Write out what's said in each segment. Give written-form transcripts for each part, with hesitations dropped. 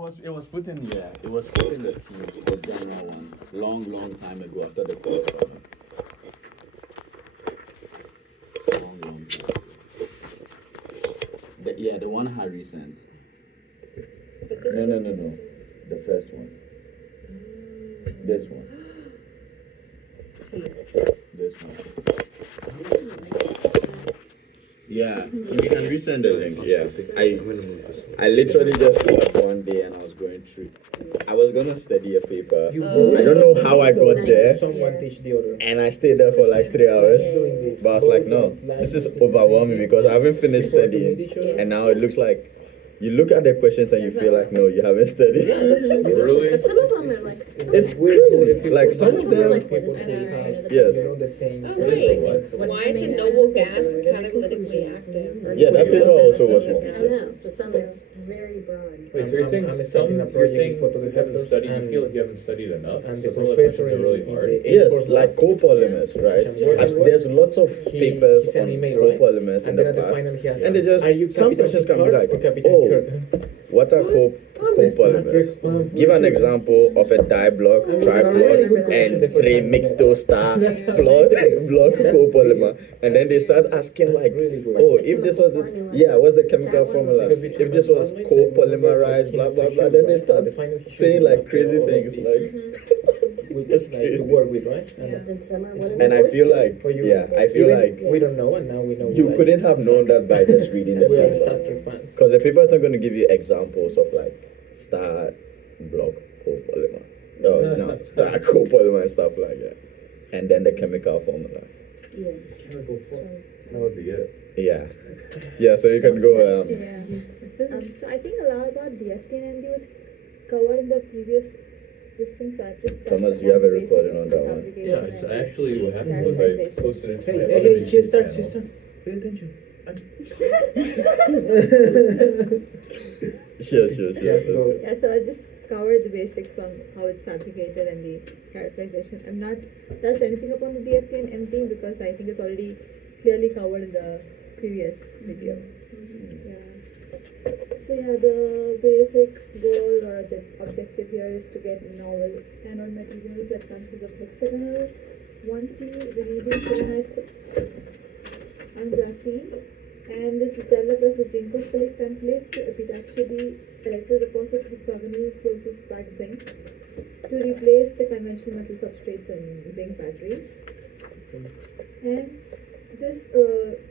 was put in here. It was put in the team, the general one, long time ago after the course. Long time. The one Harry sent. No. The first one. This one. This one. Yeah, you can resend the link. Yeah, I literally just saw it one day and I was going through. I was gonna study a paper. I don't know how I got there. And I stayed there for like 3 hours. But I was like, no, this is overwhelming because I haven't finished studying. And now it looks like you look at the questions and you feel like, no, you haven't studied. Really? But some of them are like, It's crazy. Like some of them, yes. oh wait, why is a noble gas catalytically active? Yeah, that paper also was I repeated. know, so some it's very broad. Wait, so you're saying you haven't studied, you feel like you haven't studied enough? And So the some of the questions professor are really hard? Yes, like copolymers, right? There's lots of papers on copolymers in the past, and they just some questions can be like, oh, what are copolymers? Give an example of a diblock, triblock, and trimictostar block copolymer, and then they start asking like, oh, if this was this, what's the chemical formula? If this was copolymerized, blah blah blah, then they start saying like crazy things like. It's crazy. To work with, right? And I feel like, I feel like we don't know, and now we know. you couldn't have known that by just reading the We are paper. Star Trek fans. Because the paper is not going to give you examples of like star block copolymer. No, star copolymer and stuff like that. And then the chemical formula. That would be it. Yeah, so you can go. So I think a lot about DFT and MD was covered in the previous things. So I've just Thomas, you have a recording on that one. Yeah, it's actually what happened was I posted it to my other Hey, YouTube sister, channel. pay attention. Sure. Yeah, so I just covered the basics on how it's fabricated and the characterization. I'm not touched anything upon the DFT and MT because I think it's already clearly covered in the previous video. So the basic goal or objective here is to get novel anode materials that consist of hexagonal 1T vanadium selenide and graphene. And this is developed as a zincophilic template to epitaxially electrodeposit hexagonal closest pack zinc to replace the conventional metal substrates in zinc batteries. And this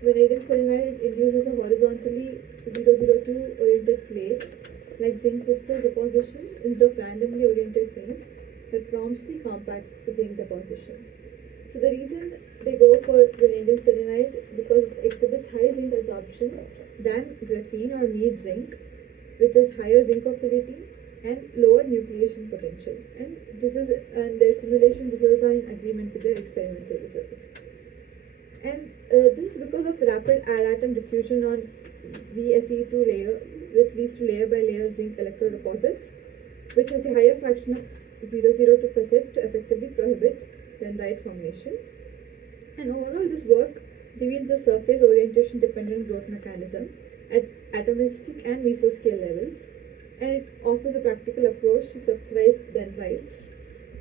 vanadium selenide induces a horizontally 002 oriented plate like zinc crystal deposition instead of randomly oriented veins that prompts the compact zinc deposition. So the reason they go for vanadium selenide because it exhibits high zinc absorption than graphene or mead zinc, which is higher zincophilicity and lower nucleation potential. And their simulation results are in agreement with their experimental results. And this is because of rapid atom diffusion on VSE2 layer, which leads to layer by layer zinc electrode deposits, which has a higher fraction of 002 facets to effectively prohibit dendrite formation. And overall, this work reveals the surface orientation dependent growth mechanism at atomistic and mesoscale levels, and it offers a practical approach to surprise dendrites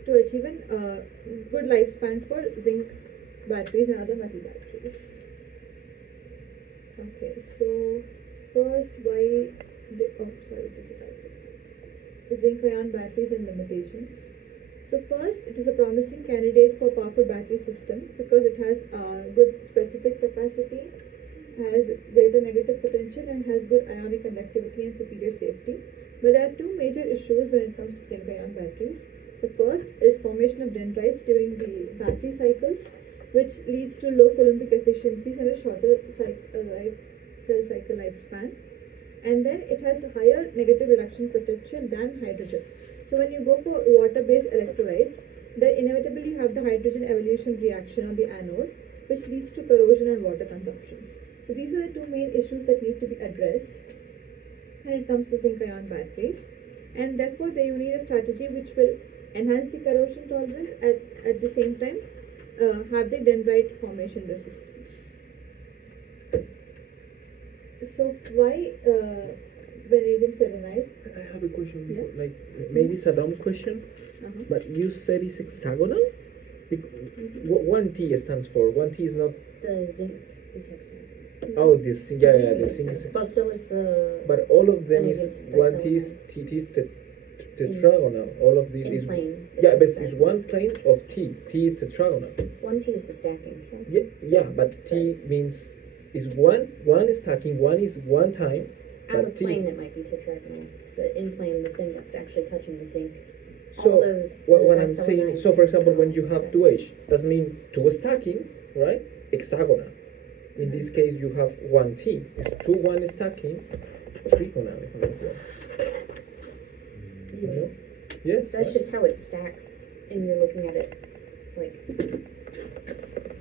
to achieve a good lifespan for zinc batteries and other metal batteries. Okay, so first, zinc ion batteries and limitations. So first, it is a promising candidate for powerful battery system because it has good specific capacity, has greater negative potential, and has good ionic conductivity and superior safety. But there are two major issues when it comes to zinc ion batteries. The first is formation of dendrites during the battery cycles, which leads to low Coulombic efficiencies and a shorter cell cycle lifespan. And then it has a higher negative reduction potential than hydrogen. So when you go for water-based electrolytes, they inevitably have the hydrogen evolution reaction on the anode, which leads to corrosion and water consumptions. So these are the two main issues that need to be addressed when it comes to zinc ion batteries. And therefore, you need a strategy which will enhance the corrosion tolerance at the same time have the dendrite formation resistance. So why vanadium selenide. I have a question. Yeah. Like maybe it's a dumb question, but you said it's hexagonal. One T stands for. One T is not. The zinc is hexagonal. Oh, this yeah, the zinc is. But so is the. But all of them vanadium is one T is tetragonal. All of these in is plane. yeah, but hexagonal. it's one plane of T. T is tetragonal. One T is the stacking. Yeah, but T means is one is stacking. One is one time. Out But of T. plane, it might be tetragonal. But in plane, the thing that's actually touching the zinc. So all those. what the I'm saying, diselenide so for things example, are when you have hexagonal. 2H, that means 2 stacking, right? Hexagonal. In this case, you have 1T. It's 2 1 stacking, trigonal. If I'm not wrong. Yeah. Yes. That's right? just how it stacks, and you're looking at it like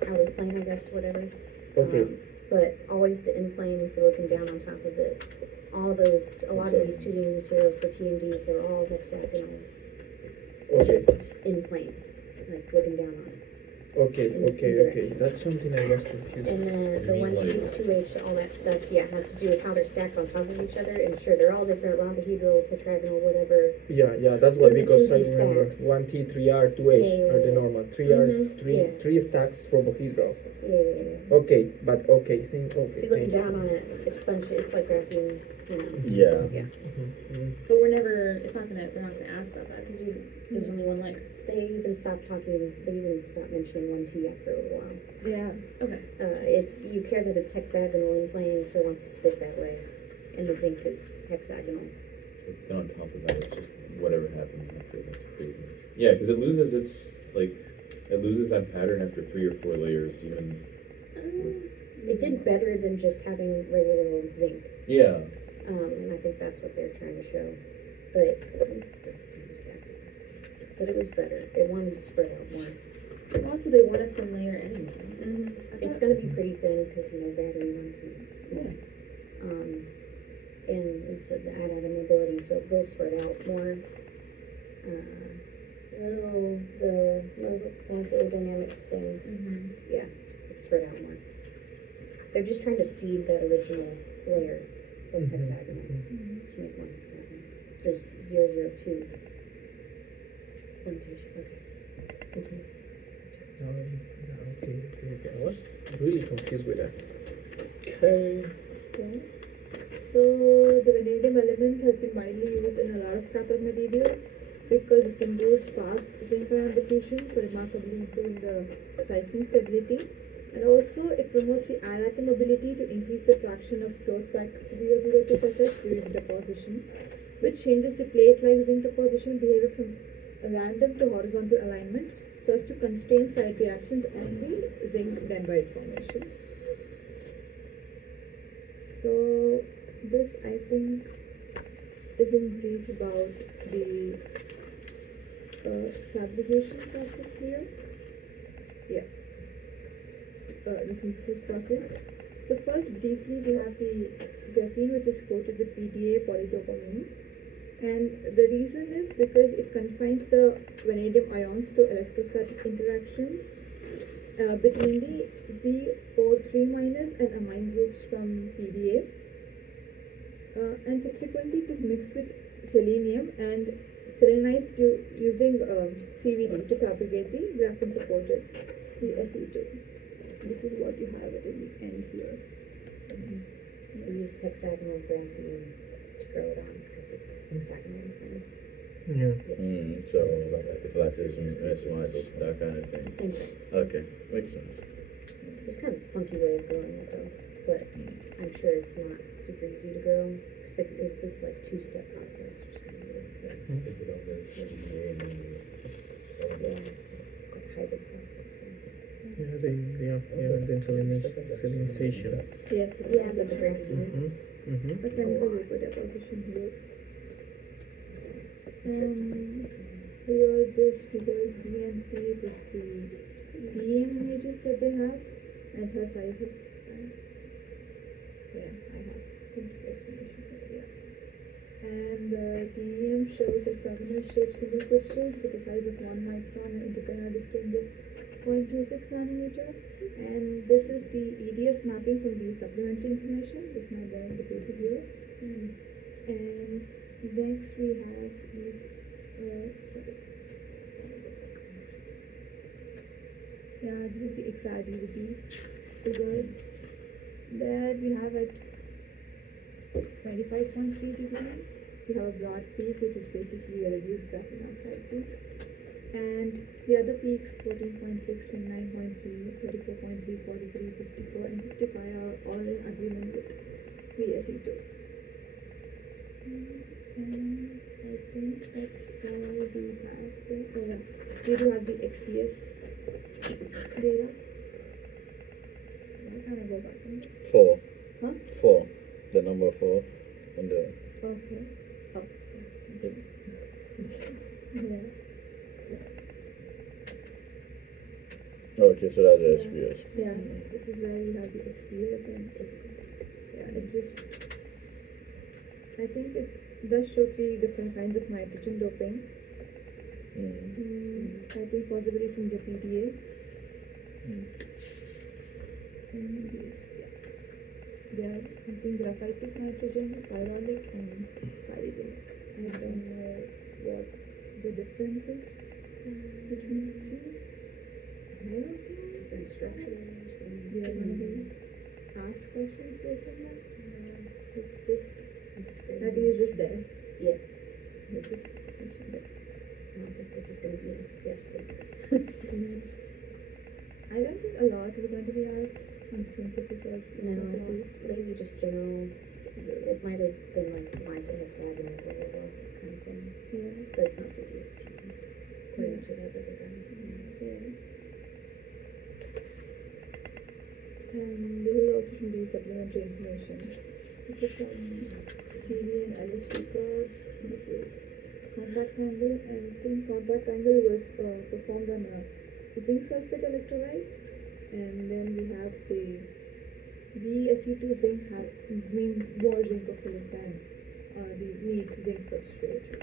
out of plane, I guess, whatever. Okay. But always the in plane, if you're looking down on top of it, all those, a lot of these tuning materials, the TMDs, they're all hexagonal, Okay. just in plane, like looking down on it. Okay. in the C Okay. direction. That's something I was confused. And then the You mean 1, 2, like- 2H, all that stuff, yeah, has to do with how they're stacked on top of each other. And sure, they're all different, rhombohedral, tetragonal, whatever. Yeah. That's why In the because I 2D remember stacks. 1T, 3R, 2H Yeah. are the normal. 3R, Mhm, three yeah. 3 stacks rhobohedral. Yeah. Okay, but okay. Okay. So you're looking down on it, it's it's like graphene, you know. Yeah. But it's not gonna, they're not gonna ask about that because there's only one layer. They even stopped mentioning 1T after a little while. Yeah. Okay. You care that it's hexagonal in plane, so it wants to stick that way. And the zinc is hexagonal. But then on top of that, it's just whatever happens after. That's crazy. Yeah, because it loses that pattern after 3 or 4 layers, even. It did better than just having regular old zinc. Yeah. And I think that's what they're trying to show. But it just kind of stacked it. But it was better. It wanted to spread out more. And also, they want a thin layer anyway. It's going to be pretty thin because, battery one small. And we said the added mobility, so it will spread out more. The molecular dynamics things, yeah, it's spread out more. They're just trying to seed that original layer that's hexagonal to make one hexagonal. There's 002. Okay. Continue. Okay. I was really confused with that. Okay. Okay. So the vanadium element has been widely used in a lot of cathode materials because it can boost fast zinc ion depletion for remarkably improving the cycling stability. And also it promotes the atom mobility to increase the fraction of close pack 002% during deposition, which changes the plate-like zinc deposition behavior from a random to horizontal alignment so as to constrain side reactions and the zinc dendrite formation. So this, I think, is in brief about the fabrication process here. Yeah. The synthesis process. So first, briefly, we have the graphene, which is coated with PDA, polydopamine. And the reason is because it confines the vanadium ions to electrostatic interactions between the VO3- and amine groups from PDA. And subsequently, it is mixed with selenium and selenized using CVD to fabricate the graphene supported, the SE2. This is what you have at the end here. So we use hexagonal graphene to grow it on because it's hexagonal in plane. Yeah. So classism, mismatch, that kind of thing. Same thing. Okay, makes sense. It's kind of a funky way of growing it though, but I'm sure it's not super easy to grow because it's this like 2-step process, which is kind of weird. Yeah, it's like a hybrid process. Then salinization. Yes. Yeah, but the graphene. A chemical vapor deposition here. Here this figures B and C, just the DM images that they have and her size of yeah, I have explanation for it, yeah. And DEM shows hexagonal shaped single crystals with a size of 1 micron and intercanal distance of 0.26 nanometer. And this is the EDS mapping from the supplementary information. This is not there in the paper here. And And next we have these, sorry. Yeah, this is the excitability figure that we have at 25.3 degree. We have a broad peak, which is basically a reduced graphene oxide peak. And the other peaks, 14.6, 29.3, 34.3, 43, 54, and 55 are all in agreement with VSE2. And I think that's all we have there. Oh yeah, we do have the XPS data. Why can't I go back on this? 4. Huh? 4. The number 4 on the. Okay. Oh. Yeah. Okay, so that's the SPS. Yeah, this is where we have the XPS and yeah, it just, I think it does show 3 different kinds of nitrogen doping. I think possibly from the PDA. And these, yeah, I think graphitic nitrogen, pyrrolic, and pyrogenic. I don't know what the difference is between the 3. I don't think Different structures and. we are going to ask questions based on that. It's just, I think it's just there. Yeah. It's just question there. I don't think this is gonna be an XPS but I don't think a lot is going to be asked on synthesis of no, properties. maybe just general. It might have been like, why is it hexagonal, blah, blah, blah, kind of thing. Yeah. But it's mostly DFT and stuff. According to that other guy. Yeah. And this is also from the supplementary information. This is from CV and LSD curves. This is contact angle, and I think contact angle was performed on a zinc sulfate electrolyte. And then we have the VSE2 zinc have more zincophilic than the neat zinc substrate.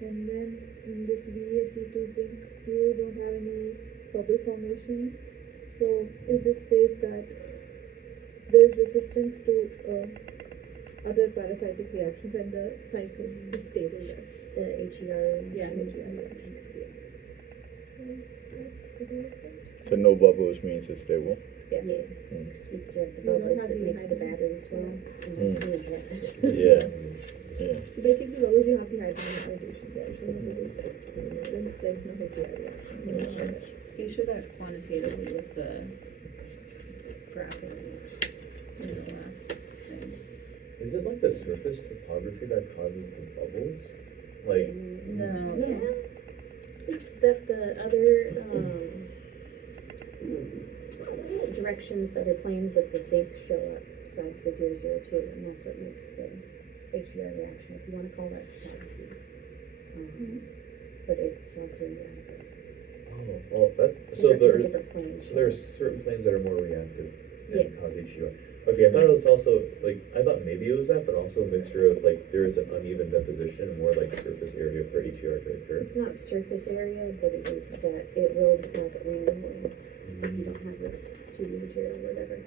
And then in this VSE2 zinc, you don't have any bubble formation. So it just says that there's resistance to other parasitic reactions and the cycle is stable there. The HER. Yeah, reactions. yeah. So that's the data. So no bubbles means it's stable. Yeah. Yeah, because we could have the You don't bubbles have that the makes the hydrogen. battery swell, and that's really bad. Yeah. Yeah. So basically, always you have the hydrogen evolution there. So there's no HER reaction. You show that quantitatively with the graphic in the last thing. Is it like the surface topography that causes the bubbles? Like, No. Yeah, it's that the other directions that are planes of the zinc show up besides the 002, and that's what makes the HER reaction, if you want to call that topography. But it's also well, so different planes. so there are certain planes that are more reactive and Yeah. cause HER. Okay, I thought it was also like I thought maybe it was that, but also a mixture of like there is an uneven deposition and more like surface area for HER to occur. It's not surface area, but it is that it will deposit randomly if you don't have this 2D material or whatever.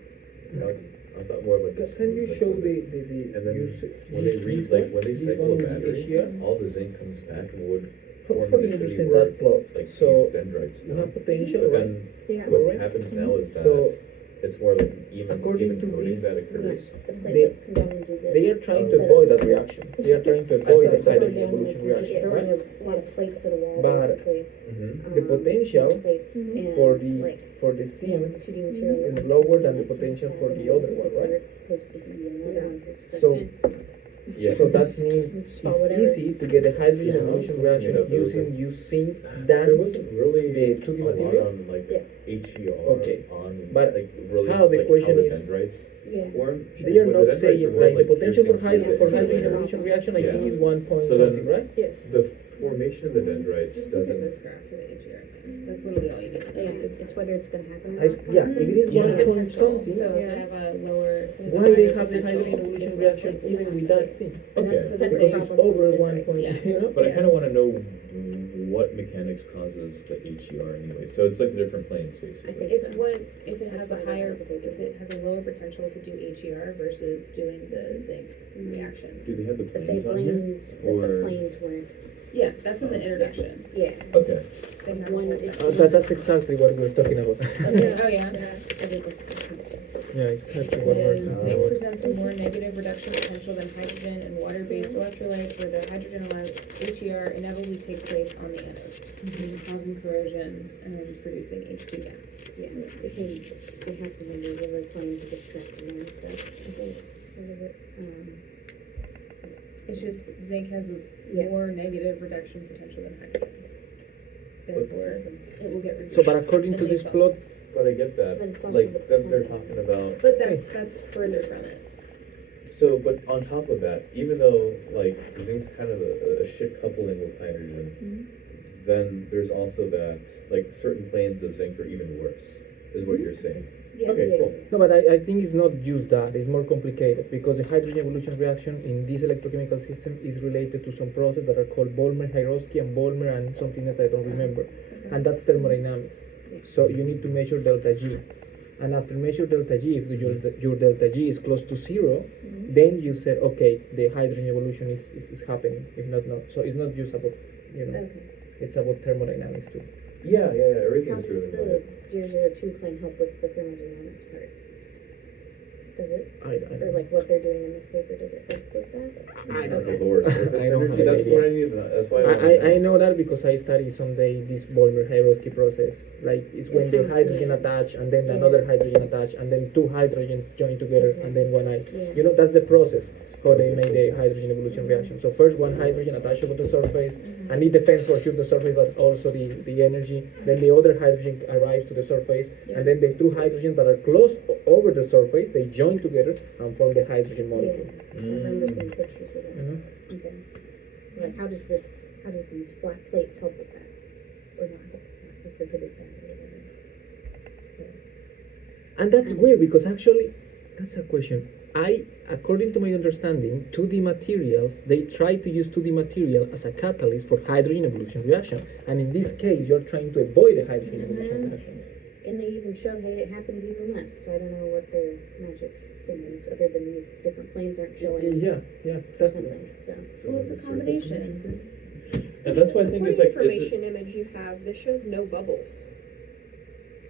I thought more of like this. Can you show the And then use when they read like when they this cycle one a with the battery, HER? all the zinc comes back and would How form do you initially understand were that plot? like So these dendrites. you have potential, But right? then Yeah. what Correct. happens now is that So it's more like even according to coding this- that Yeah, occurs. the platelets come down and do this. they are trying to instead of avoid that reaction. They are trying to avoid the thought- hydrogen going down evolution like just reaction, throwing right? a lot of plates at a wall, But basically. Mm-hmm. The potential Plates Mhm. and for like, the you know, zinc the 2D material is needs lower to than be the nice and potential for the hexagonal other and one, stick where right? it's supposed to be, and the Yeah. other ones are just like, So Yeah. so that means It's it's whatever. easy to get a hydrogen Yeah. evolution reaction Yeah, there was using zinc There than wasn't really the 2D a lot material. on like Yeah. HER Okay. on But like really how the like question how the is- dendrites yeah. form. They are Well, not the dendrites saying are more like the potential for piercing through the- hydrogen Yeah. evolution reaction I Yeah. think is 1 point So then- something, right? Yes. The formation of the dendrites Just look at doesn't. this graph for the HER. That's literally all you need to know. Yeah, it's whether it's gonna happen or I, not. yeah, if it is Yeah. 1 point Potential. something, So if Yeah. it has a lower, if it has a why they higher have the potential, hydrogen evolution it's less reaction likely. even with that thing? And Okay. that's the Because second Because it's problem with over the 1 dendrites. point, Yeah. you know? But I Yeah. kind of want to know what mechanics causes the HER anyway? So it's like the different planes, basically. I think It's so. what, if it has That's a what I higher, remember they if it has a lower potential to do HER versus doing the zinc reaction. Do they have the But they planes on here? blamed that the Or- planes weren't. Yeah, that's in the introduction. Yeah. Okay. They have One a whole is- section. That's exactly what we're talking about. Oh, yeah. I think this is different. Yeah, exactly It what we're says talking zinc about. presents a more negative reduction potential than hydrogen and water-based electrolytes, where the hydrogen allowed HER inevitably takes place on the anode, causing corrosion and producing H2 gas. Yeah, they happen when they were planes that gets trapped in there and stuff. I think it's part of it. It's just zinc has a Yeah. more negative reduction potential than hydrogen. Therefore, it will get reduced. So, but according to in this the plot, But I get that. But it's also Like, the then they're point. talking about. But that's further from it. So, but on top of that, even though, like, zinc's kind of a shit coupling with hydrogen, then there's also that, like, certain planes of zinc are even worse, is what you're saying. Yeah. Okay, Yeah. cool. no, but I think it's not just that. It's more complicated because the hydrogen evolution reaction in this electrochemical system is related to some process that are called Bolmer-Hyrosky and Bolmer and something that I don't remember. And that's thermodynamics. So you need to measure delta G. And after measure delta G, if your delta G is close to 0, then you said, okay, the hydrogen evolution is happening. If not, not. So it's not just about, Okay. it's about thermodynamics too. Yeah, How everything's does really the like. 002 plane help with the thermodynamics part? Does it? I Or don't like what they're doing in this paper, does it help with that? I don't Okay, know. lower surface I don't energy, have that's any what I idea. need to know. That's why I wanna I know that because I studied someday this Bolmer-Hyrosky process. Like it's when It the sounds hydrogen familiar. attach and then Yeah. another hydrogen attach and then two hydrogens join together Okay. and then one I. Yeah. You know, that's the process how they make the hydrogen evolution reaction. So first one hydrogen attaches to the surface and it depends for sure the surface but also the energy. Then the other hydrogen arrives to the surface and then the two hydrogens that are close over the surface they join together and form the hydrogen molecule. I remember seeing pictures of that. Mhm. Okay. Like how does these flat plates help with that? Or not help with that, or prohibit that or whatever? And that's weird because actually, that's a question. According to my understanding, 2D materials, they try to use 2D material as a catalyst for hydrogen evolution reaction. And in this case, you're trying to avoid the hydrogen evolution reaction. And they even show, hey, it happens even less. So I don't know what their magic thing is, other than these different planes aren't showing Yeah, or exactly. something. So Well, it's a combination. And that's why I think it's like, is information it, image you have, this shows no bubbles.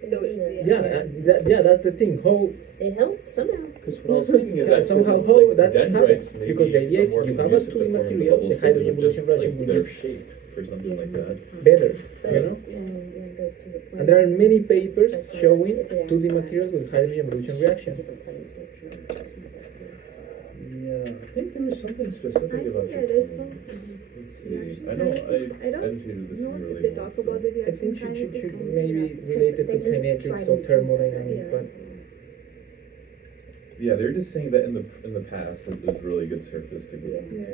it's in the- Yeah, that's the thing. How it helped somehow. because what I was thinking is Yeah, that somehow it's how like that dendrites happens. maybe Because the idea is are more you have a conducive to 2D forming material, bubbles the because hydrogen of just evolution reaction like will their be shape or something like that. it's hard. better, But, you know? yeah, it goes to the planes. And there are many papers That's my showing best if it 2D asks that. materials with hydrogen evolution It's just reaction. different planes don't show. That's my best guess. Yeah, I think there was something specific about Yeah, there's some. Let's see. reaction I know kinetics. I don't annotated this know really if they well, talk so- about the I reaction think should kinetics and- maybe yeah. related to they didn't kinetics try or to include that, thermodynamics, yeah. but Yeah, they're just saying that in the past it was really good surface to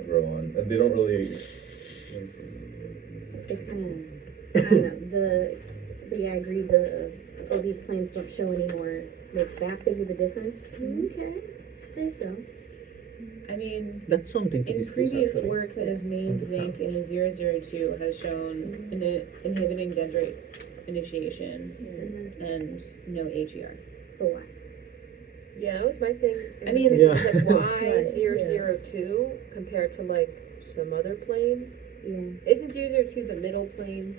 grow on, and they don't really. They kind of, I don't know, but yeah, I agree, these planes don't show anymore makes that big of a difference. Okay, say so. I mean, that's something to in discuss, previous actually. work that has made zinc in the 002 has shown inhibiting dendrite initiation and no HER. But why? Yeah, that was my thing. I mean- It was like, why Right, 002 compared to like some other plane? Yeah. Isn't 002 the middle plane?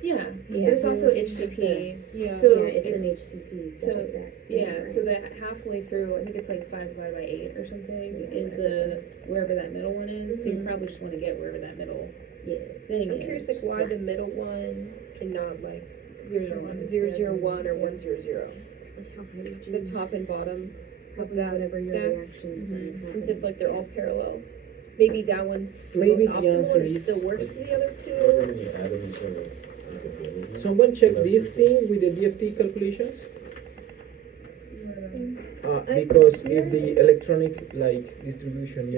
Yeah, Yeah. but it's also It's just HCP. Yeah. So Yeah, it's an it's- HCP so, double stack. Yeah, so that halfway through, I think it's like 5 divided by 8 or something, is the wherever that middle one is. So you probably just want to get wherever that middle Yeah. thing I'm is. curious like why the middle one and not like 001. 001 or 100. Like how high did you? The top and bottom of Probably that whatever your stack. reactions. Since if like they're all parallel. Maybe that one's the Maybe most the optimal answer and it is- still works for the other However two. many atoms are like available. Someone check this thing with the DFT calculations. Because if the electronic like distribution,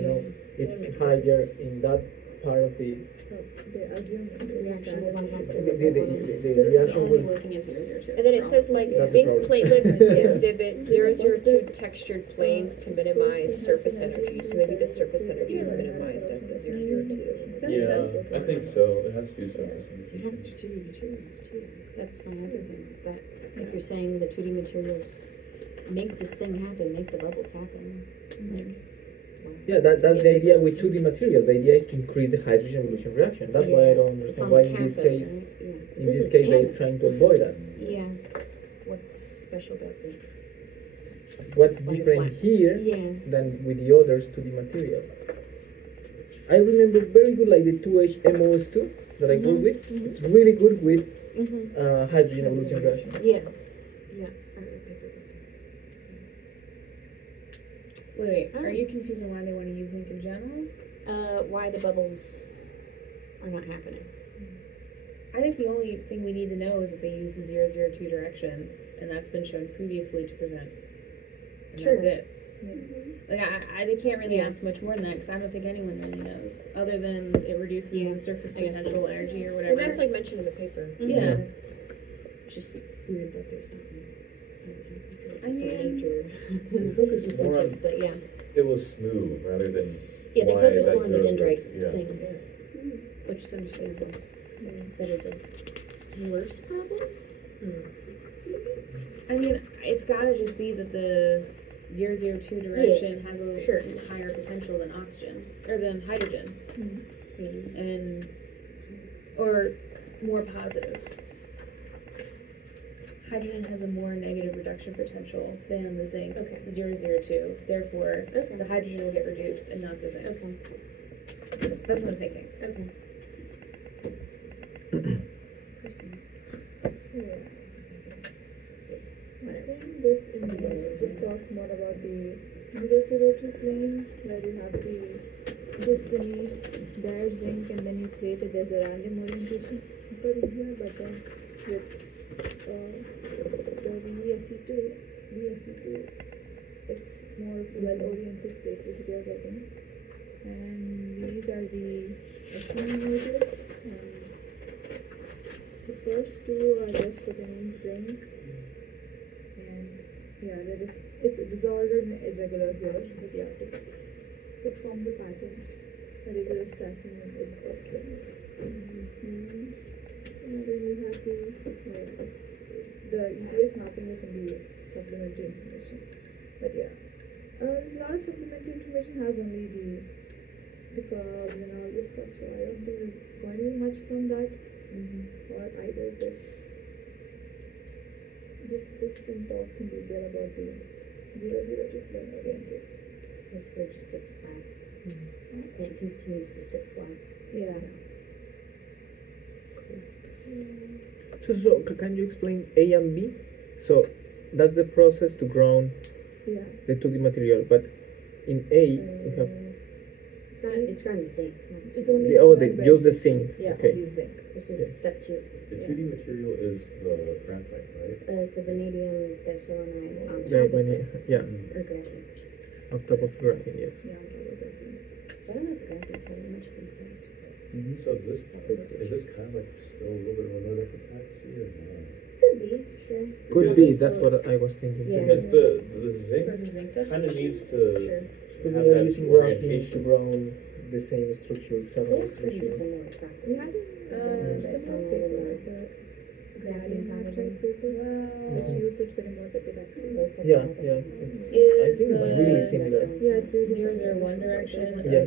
it's higher in that part of the They assume The reaction will not happen. the This is reaction only will. looking at 002. And then it says like That's the zinc problem. platelets exhibit 002 textured planes to minimize surface energy. So maybe the surface energy is minimized at the 002. That makes Yeah, sense. I think so. It has to be surface. It happens to 2D materials too. That's my other thing. That if you're saying the 2D materials make this thing happen, make the bubbles happen, like. Well, Yeah, that's the basic idea is- with 2D material. The idea is to increase the hydrogen evolution reaction. That's why I don't It's understand on why the in this cathode, case, right? Yeah. in This this is case they're anode. trying to avoid that. Yeah. What's special about zinc? What's Why different flat? here Yeah. than with the others 2D materials? I remember very good like the 2HMOS2 that I work with. It's really good with Mm-hmm. hydrogen evolution reaction. Yeah. Yeah. I read paper about Wait, are you confused on why they want to use zinc in general? that. Why the bubbles are not happening? I think the only thing we need to know is that they use the 002 direction, and that's been shown previously to present. And Sure. that's it. Like, they can't really Yeah. ask much more than that, because I don't think anyone really knows, other than it reduces Yeah, the surface I guess so. potential energy or And whatever. that's like mentioned in the paper. Yeah. It's just weird that there's not. I It's a mean- major We focus more incentive, on but yeah. it was smooth rather than Yeah, they why focus that more on the 002. dendrite Yeah. thing, which is understandable. That is a worse problem. I mean, it's gotta just be that the 002 direction has a sure. higher potential than oxygen, or than hydrogen, and, or more positive. Hydrogen has a more negative reduction potential than the zinc, Okay. 002. Therefore, Okay. the hydrogen will get reduced and not the zinc. Okay. That's what I'm thinking. Okay. I think this talks more about the zero plane where you have the there zinc and then you create it as a random orientation according here, but then with the VSC2 it's more well oriented places you're getting. And these are the SN images, and the first two are just for the name zinc. And yeah, it's a disordered and irregular here, but yeah, it forms a pattern, a regular stacking with this thing. And then you have the EPS mapping is in the supplementary information. But yeah, there's a lot of supplementary information has only the curves and all this stuff, so I don't think we're going to be much from that, or either this thing talks in detail about the 002 plane oriented. Basically, it just sits flat, and it continues to sit flat. Yeah. So can you explain A and B? So that's the process to ground Yeah. the 2D material, but in A we have It's going to zinc. not It's two. only just the zinc. Yeah, Okay. only zinc. This is step 2. The 2D material is the graphite, right? There's the vanadium diselenide on Yeah, top when of it, yeah, or graphene. on top of graphene, yes. Yeah, on top of that. So I don't know if the graphene's having much of an effect. So is this kind of like still a little bit of another epoxy or not? Could be, sure. Could Yeah, be. just That's so what it's- I was thinking. Yeah. Because the zinc For the zinc kind of deposition? needs to Sure. Because have we are that using graphene to orientation. ground the same structure, They several have pretty structures. similar We had properties. similar paper like the Graphene graphene probably. paper, which Wow. uses the remote epitaxy. Yeah, yeah. I think it's really similar. Yeah, it's really 001 direction Yeah, of yeah.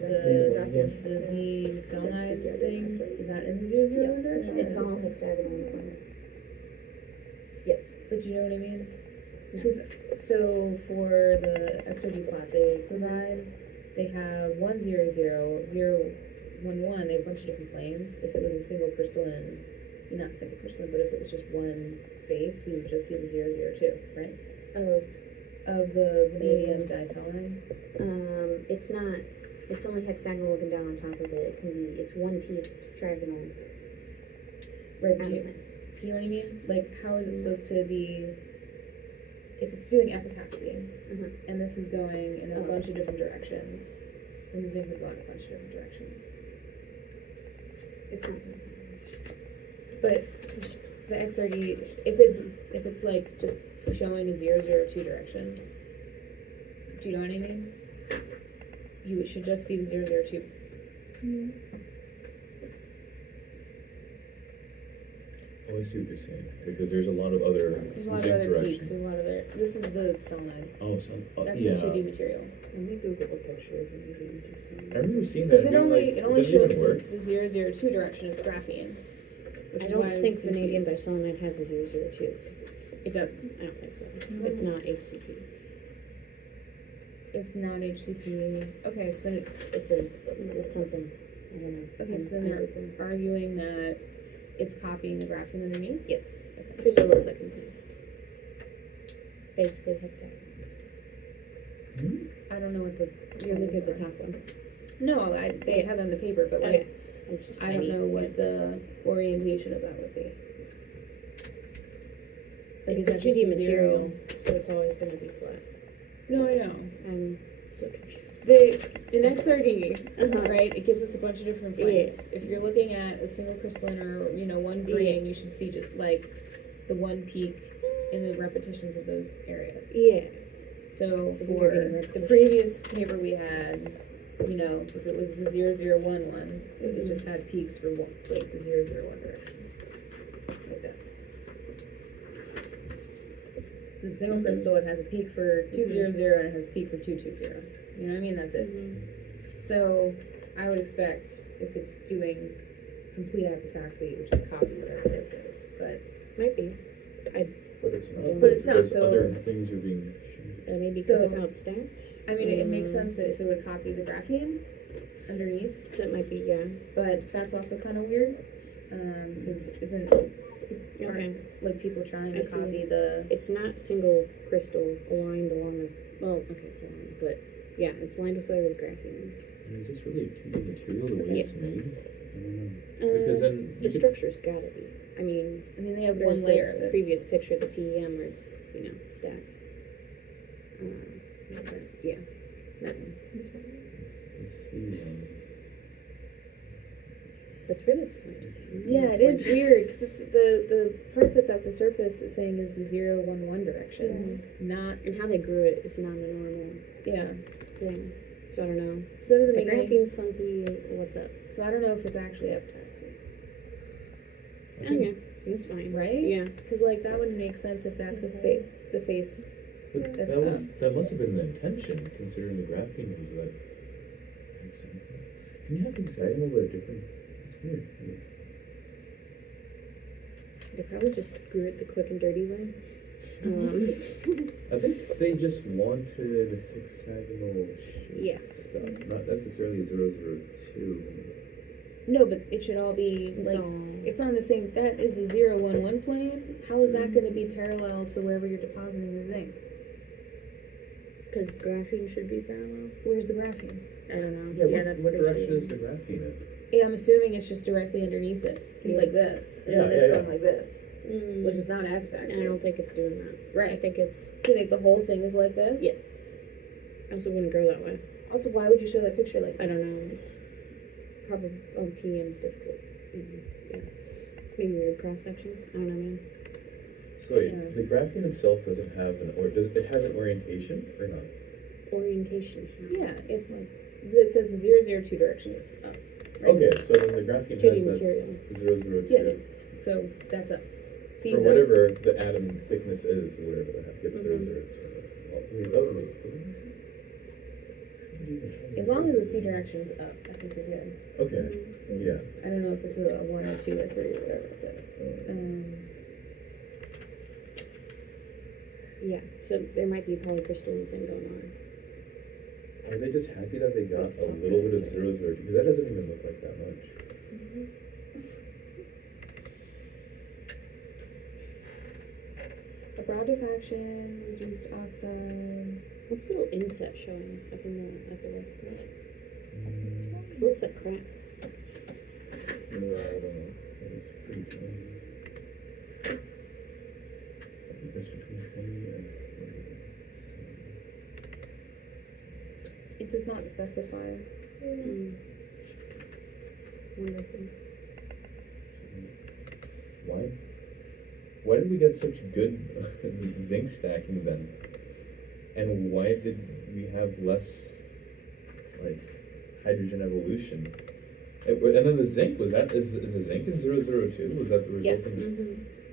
the V selenide thing, is that in the 001 direction? It's all hexagonal in the corner. Yes. But you know what I mean? Because, so for the XRD plot they provide, they have 100, 011, they have a bunch of different planes. If it was a single crystalline, not single crystalline, but if it was just one face, we would just see the 002, right? Of the vanadium diselenide. It's not. It's only hexagonal looking down on top of it. It can be. It's one T. It's tetragonal. Right, do you element. know what I mean? Like, how is it supposed to be, if it's doing epitaxy, and this is going in a bunch of different directions, and the zinc would go in a bunch of different directions. It's, but the XRD, if it's like just showing a 002 direction, do you know what I mean? You should just see the 002. Oh, I see what you're saying. Because there's a lot of other There's a lot of zinc other directions. peaks. There's a lot of other. This is the selenide. Oh, so That's yeah. the 2D material. Let me Google a picture of it. Maybe you just see I remember seeing that. Because and it being only like, it only doesn't even shows work. the 002 direction of the graphene. Which I is why don't was think vanadium confused. diselenide has the 002 because It doesn't. I don't think so. It's not HCP. It's not HCP. Okay, so then It's something. I don't know. okay, so then they're arguing that it's copying the graphene underneath. Yes. Okay. Here's what it looks like in here. Basically, hexagon. I don't know what the. You're looking at the top one. No, they have it on the paper, but like Okay. It's just I don't know what the orientation of that would be. Like, It's is a that 2D just a zero? material, so it's always going to be flat. No, I know. I'm still confused. In XRD, right? It gives us a bunch of different planes. If you're looking at a single crystalline or one grain, you should see just like the one peak in the repetitions of those areas. Yeah. So So for we're getting the previous paper we had, if it was the 001, it just had peaks for like the 001 direction, like this. The single crystal, it has a peak for 200 and it has a peak for 220. You know what I mean? That's it. So I would expect if it's doing complete apotaxy, it would just copy whatever this is. But Might be. But it's not. But it's not, Because so- other things are being shown. Maybe because So- of how it's stacked. I mean, it makes sense that if it would copy the graphene underneath, So it might be, yeah. but that's also kind of weird because Okay. aren't like people trying I to see. copy the. It's not single crystal aligned along with, well, okay, it's aligned, but yeah, it's lined with whatever the graphene is. And is this really a 2D material the way Yeah. it's made? I don't know. Because then you The could- structure's gotta be. I mean, They have one there's layer. a That, previous picture of the TEM where it's, stacks. Yeah, that one. Let's see. It's really slight. yeah, it is weird because it's the part that's at the surface. It's saying is the 011 direction, not And how they grew it is not a normal yeah. thing. So I don't know. So that doesn't The make any. graphene's funky. What's up? So I don't know if it's actually epotaxy, Okay, that's fine. right? Yeah. Because that wouldn't make sense if that's the face. But That's that must have been the intention, considering the graphene was that hexagonal. Can you have hexagonal but different? It's weird. They probably just grew it the quick and dirty way. I think they just wanted hexagonal shape Yeah. stuff, not necessarily 002. No, but it should all be It's like all. it's on the same. That is the 011 plane. How is that going to be parallel to wherever you're depositing the zinc? Because graphene should be parallel. Where's the graphene? I don't know. Yeah, what, that's what pretty direction sure. is the graphene in? Yeah, I'm assuming it's just directly underneath it, Yeah. like this, and Yeah, then it's yeah, going yeah. like this, Mm, which is not I epotaxy. don't think it's doing that. I Right. think it's. So you think the whole thing is like this? Yeah. I also wouldn't grow that way. Also, why would you show that picture like I that? don't know. It's probably TEM is difficult. Yeah. Maybe weird cross section. I don't know, man. So wait, Yeah. the graphene itself doesn't have it has an orientation or not? Orientation. Yeah, it says the 002 direction is up. Right? Okay, so then the graphene 2D has material. that 002 Yeah. So that's up. See, for so whatever the atom thickness is, or whatever the heck gets 002. Well, wait, what did I say? as long as the C direction's up, I think you're good. Okay, yeah. I don't know if it's a 1 or 2 or 3 or whatever, but Yeah. So there might be a polycrystalline thing going on. Are they just happy that they got a Stop little bit of that. 002? Because that doesn't even look like that much. abrasive action, reduced oxide. What's the little inset showing up in the at the left? Because it looks like crap. Yeah, I don't know. It's pretty tiny. I think that's between 20 and 40. It does not specify. Wonderful. Why? Why did we get such good zinc stacking then? And why did we have less, like, hydrogen evolution? And then the zinc, is the zinc in 002? Was that the result? Yes.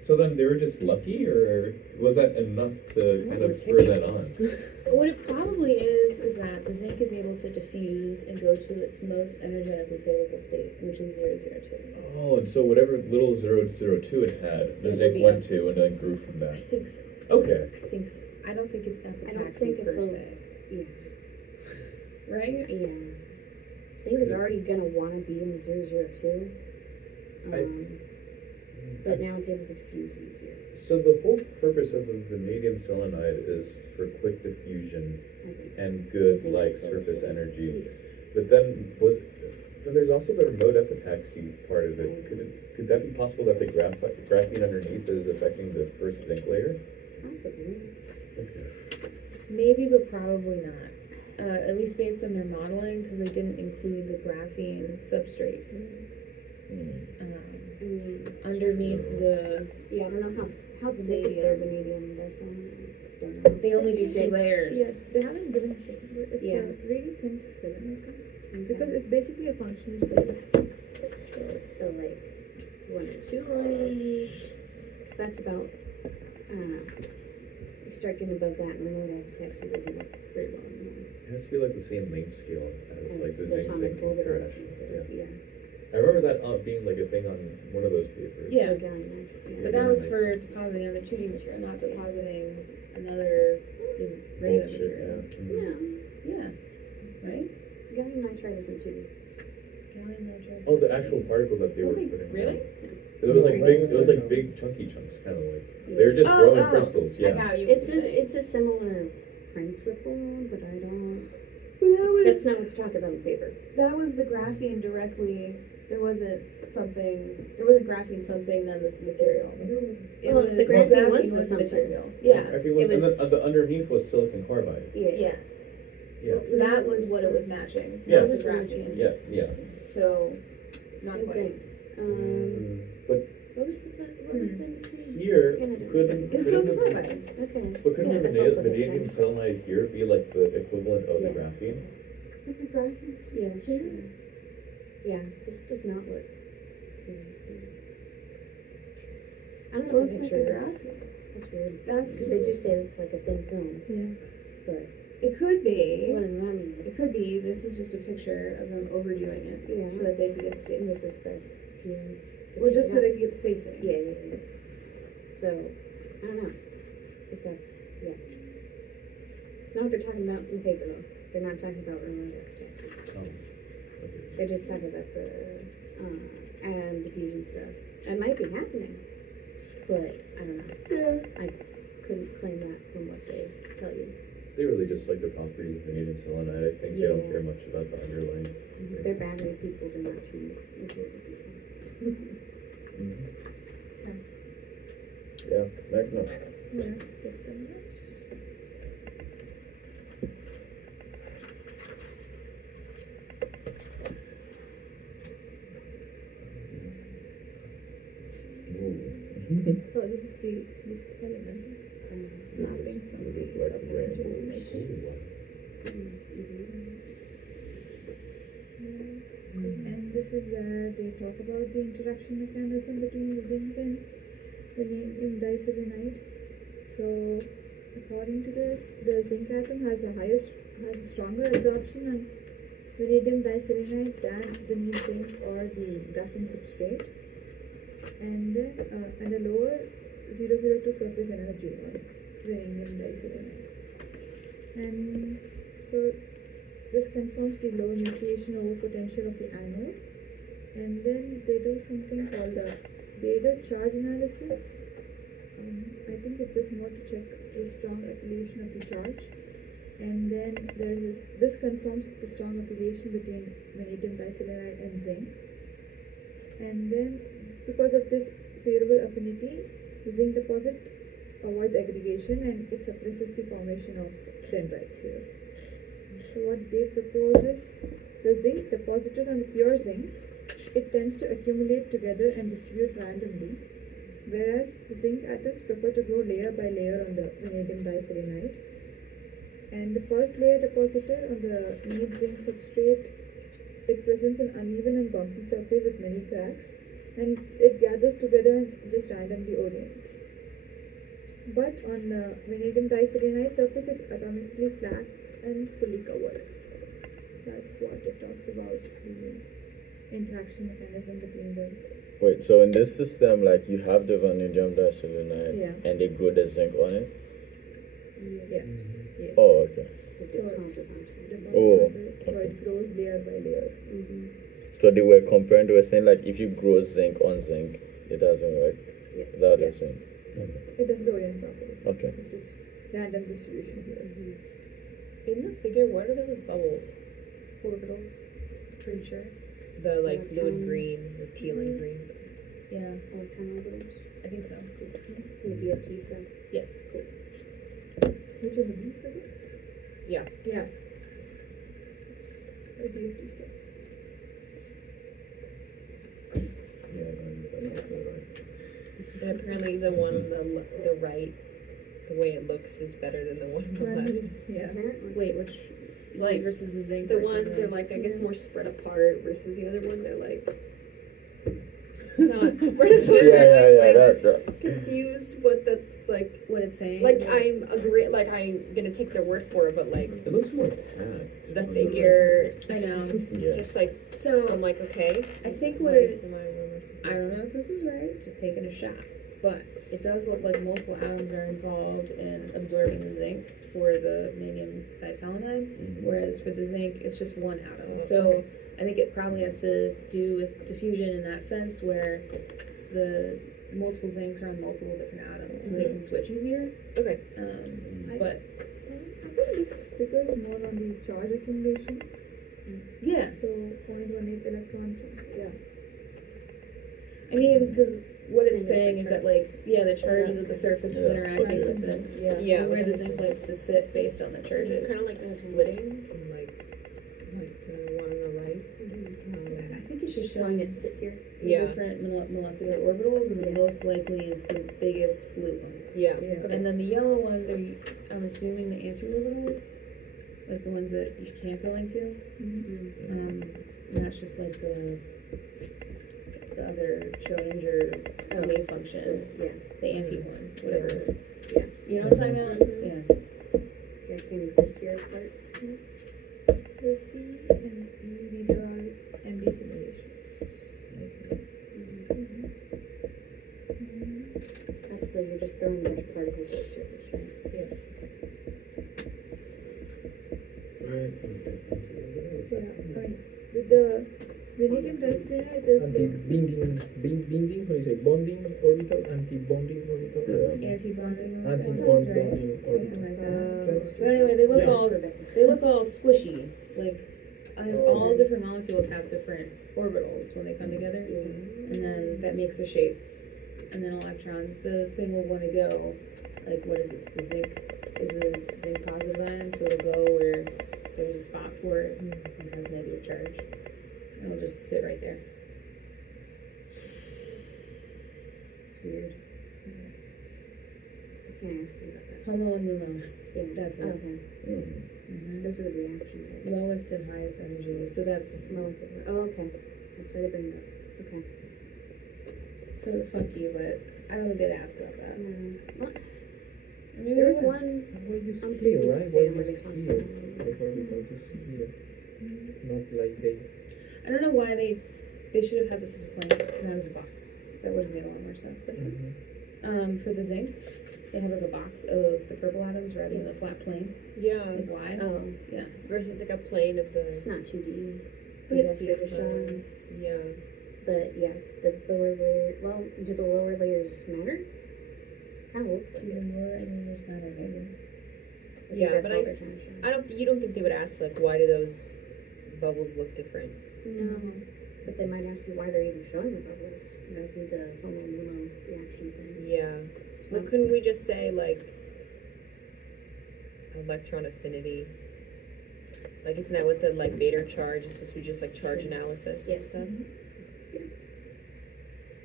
So then they were just lucky, or was that enough to kind of spur that on? What it probably is that the zinc is able to diffuse and go to its most energetically favorable state, which is 002. Oh, and so whatever little 002 it had, the It zinc would be went to and then grew from I that. think so. Okay. I think so. I don't think it's epitaxy I don't think it's per a- se. Yeah. Right? Yeah. Zinc is already gonna wanna be in the 002. But now it's able to diffuse easier. So the whole purpose of the vanadium selenide is for quick diffusion I think so. and good Zinc like absorbs surface it. energy. But then there's also the remote epitaxy part of it. Could that be possible that the graphene underneath is affecting the first zinc layer? Possibly. Okay. Maybe, but probably not. At least based on their modeling, because they didn't include the graphene substrate underneath the. Yeah, I don't know how thick is their vanadium diselenide. Don't know. They only do It's 2 layers. Yeah, they haven't given it, but it's Yeah. a really thin film, Okay. because it's basically a functional film. So like 1 or 2 layers. Because that's about, I don't know. You start getting above that, and remote epitaxy doesn't work very well anymore. It has to be like the same length scale as like As the the zinc atomic zinc orbitals and interactions. stuff, Yeah. yeah. I remember that being like a thing on one of those papers. Yeah. The gallium nitride, But yeah. that was for depositing on the 2D material, not depositing another just regular Bullshit, material. yeah. Mhm. No, Yeah. Right? gallium nitride isn't 2D. Gallium nitride. Oh, the actual particle that they were Okay, putting. really? It was like No. big. It was like big chunky chunks, kind of like they were just Oh, growing oh. crystals. I Yeah. got you. It's a similar principle, but I don't. That's not what you talk about in the paper. That was the graphene directly. There wasn't graphene something than the material. It Well, was the graphene was the the something. material. Yeah. Everyone, It was. and the underneath was silicon carbide. Yeah. Yeah. So that was what it was matching. Yes. That was graphene. Yeah. So, not Same quite. thing. But What was the material? here, Anode. couldn't It's the- silicon carbide. Okay. But couldn't Yeah, the that's also vanadium makes sense. selenide here be like the equivalent of Yeah. the graphene? But the graphene is Yeah, that's true. Yeah, this does not work. I don't know Well, what it's the like picture a is. graphene. That's weird. That's Because they do say it's like a thin film, Yeah. but It could be. what does that mean? It could be. This is just a picture of them overdoing it, Yeah. so that they could get the And spacing. this is this. Do you Well, just so picture they could get the spacing. that? Yeah. So, I don't know if that's, yeah. It's not what they're talking about in the paper though. They're not talking about remote architecture. Oh. Okay. They're just talking about the atom diffusion stuff. That might be happening, but I don't know. Yeah. I couldn't claim that from what they tell you. They really just like the properties of vanadium selenide. I think they don't Yeah. care much about the underlying. They're battery people, they're not too material people. Yeah, Meghna. Yeah, just a minute. Oh, this is this element mapping from the differential information. And this is where they talk about the interaction mechanism between the zinc and vanadium diselenide. So, according to this, the zinc atom has a stronger absorption on vanadium diselenide than the neat zinc or the graphene substrate, and then and a lower 002 surface energy on vanadium diselenide. And so this confirms the low nucleation over potential of the anode. And then they do something called a Bader charge analysis. I think it's just more to check the strong affiliation of the charge. And then this confirms the strong affiliation between vanadium diselenide and zinc. And then because of this favorable affinity, the zinc deposit avoids aggregation and it suppresses the formation of dendrites here. So what they propose is the zinc deposited on the pure zinc it tends to accumulate together and distribute randomly, whereas the zinc atoms prefer to grow layer by layer on the vanadium diselenide. And the first layer deposited on the neat zinc substrate, it presents an uneven and bumpy surface with many cracks, and it gathers together and just randomly orients. But on the vanadium diselenide surface, it's atomically flat and fully covered. That's what it talks about, the interaction mechanism between them. Wait, so in this system, like you have the vanadium diselenide Yeah. and they grow the zinc on it? Yes. Yes. Oh, okay. The deposit onto it. Oh, So it grows layer by layer. Mm-hmm. So they were comparing, they were saying like if you grow zinc on zinc, it doesn't work. Yeah. Is that what they're saying? It doesn't orient properly. Okay. It's just random distribution here. In the figure, what are those bubbles? Orbitals? Pretty sure. The like fluid green, or teal and green. Yeah, Electron orbitals. I think so. The DFT stuff. Which one, the B figure? Yeah. Yeah. The DFT stuff. Yeah, that's right. And apparently the one on the right, the way it looks is better than the one on the left. Yeah. Apparently. Wait, which Like, versus the zinc? The versus one, the- they're like, I guess more spread apart versus the other one, they're like not spread apart. That. Confused what that's like. what it's saying. Like I'm gonna take their word for it, but like It looks more packed. the figure, I know. Yeah. just like So I'm like okay. I think What what is it, am I I don't know if this is right. Just taking a shot, but it does look like multiple atoms are involved in absorbing the zinc for the vanadium diselenide, whereas for the zinc it's just one atom. Oh, So okay. I think it probably has to do with diffusion in that sense, where the multiple zincs are on multiple different atoms, so they can switch easier. Okay. But I think this figure is more on the charge accumulation. yeah, So 0.18 electron. Yeah. I mean, because what it's Same saying with is the that like the charges of the surface is Yeah. interacting with the Yeah. where the zinc likes to sit based on the It's charges. kind of like splitting, and like the one on the right. I think it's just Just letting showing it sit here. Yeah. different molecular orbitals, and the most likely is the biggest blue one. Yeah. Yeah. And then the yellow ones are, I'm assuming, the anti-orbitals, like the ones that you can't go into. And that's just like the other Schrodinger wave function, Yeah. the anti one, whatever. Yeah. You know what I'm talking about? Yeah. Yeah, can exist here part. The C and E, these are all MD simulations. That's the, you're just throwing a bunch of particles at the surface, right? Right. Yeah. I mean, with the vanadium diselenide, it is like Anti-binding, how do you say, bonding orbital, anti-bonding orbital? Yeah. Anti-bonding. Anti-bonding Something orbital. like that. But anyway, they look all squishy. Like all different molecules have different orbitals when they come together, and then that makes a shape. And then electron, the thing will want to go. Like what is this? The zinc is a zinc positive ion, so it'll go where there's a spot for it and it has negative charge. And it'll just sit right there. It's weird. I can't ask you about that. Homo and lumo. Yeah. That's it. Okay. Mm-hmm. Those are the reaction types. Lowest and highest energy. So that's Molecular. Oh, okay. That's why they bring it up. Okay. so it's funky, but I don't get asked about that. Well, Maybe there was they would. one. Well, you I'm see here, confused right? to Well, see you how they see talk here. about The orbitals you see here. Not like they. I don't know why they should have had this as a plane, not as a box. That would have made a lot more sense. For the zinc, they have like a box of the purple atoms rather than a flat plane. Yeah. Like why? Oh, Yeah. Versus like a plane of the. it's not 2D. But I it's guess they're just the- showing. Yeah. But yeah, the lower layer. Well, do the lower layers matter? Kind of looks like it. Even more layers matter, maybe. I think Yeah, that's but all I they're s- trying to show. I don't. You don't think they would ask like why do those bubbles look different? No, but they might ask you why they're even showing the bubbles. That would be the homo-lumo reaction thing. Yeah. So Well, couldn't we just say like electron affinity? Like isn't that what the like Bader charge is supposed to be just like charge analysis Yeah. and stuff?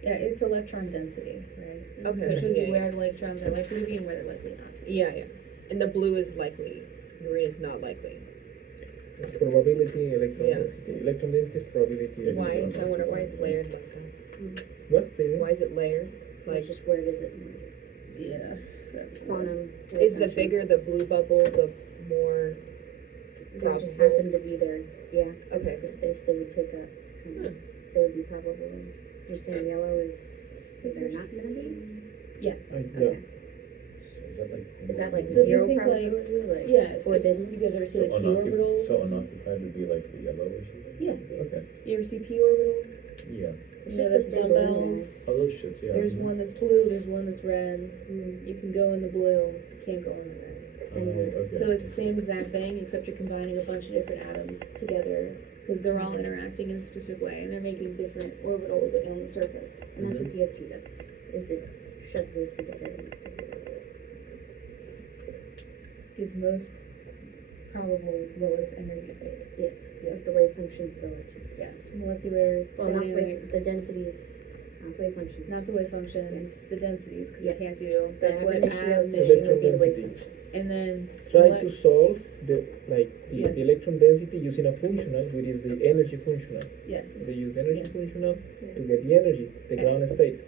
Yeah, it's electron density, right? Okay, So it shows yeah, you where yeah. the electrons are likely to be and where they're likely not to be. Yeah, yeah. And the blue is likely. Green is not likely. Probability, electron Yeah. density. Electron density is probability. Why? I wonder why it's layered like that. What? Say again? Why is it layered? Like, Like, just where does it Yeah, that's quantum? is the bigger the blue bubble, the more They just probable? happen to be there, yeah. 'Cause Okay. the space they would take up, they would be probable. You're saying yellow is, that they're not gonna be? Yeah. Okay. So Is that like So if you zero think, like- probability, like yeah. If forbidden? you guys ever see So like p orbitals? so unoccupied would be like the yellow or something? Yeah. Okay. You ever see p orbitals? Yeah. It's You just know, those the single dumbbells. Oh, those shits, yeah. There's Mhm. one that's blue, there's one that's red. You can go in the blue, you can't go in the red. Same Oh, here. okay. So it's the same exact thing, except you're combining a bunch of different atoms together because they're all interacting in a specific way and they're making different orbitals on the surface. And that's what DFT does, is it shoves those together and figures out that. Gives most probable lowest energy states. Yes, like the wave functions though. Yes, molecular Well, not wave, dynamics. the densities, not wave functions. Not the wave functions, the densities, because Yeah. you can't do. That's The what ab initio ab would initio. be the wave density. functions. And then Try mole- to solve the Yeah. the electron density using a functional, which is the energy functional. yeah, They use energy Yeah. functional to get the energy, the ground state.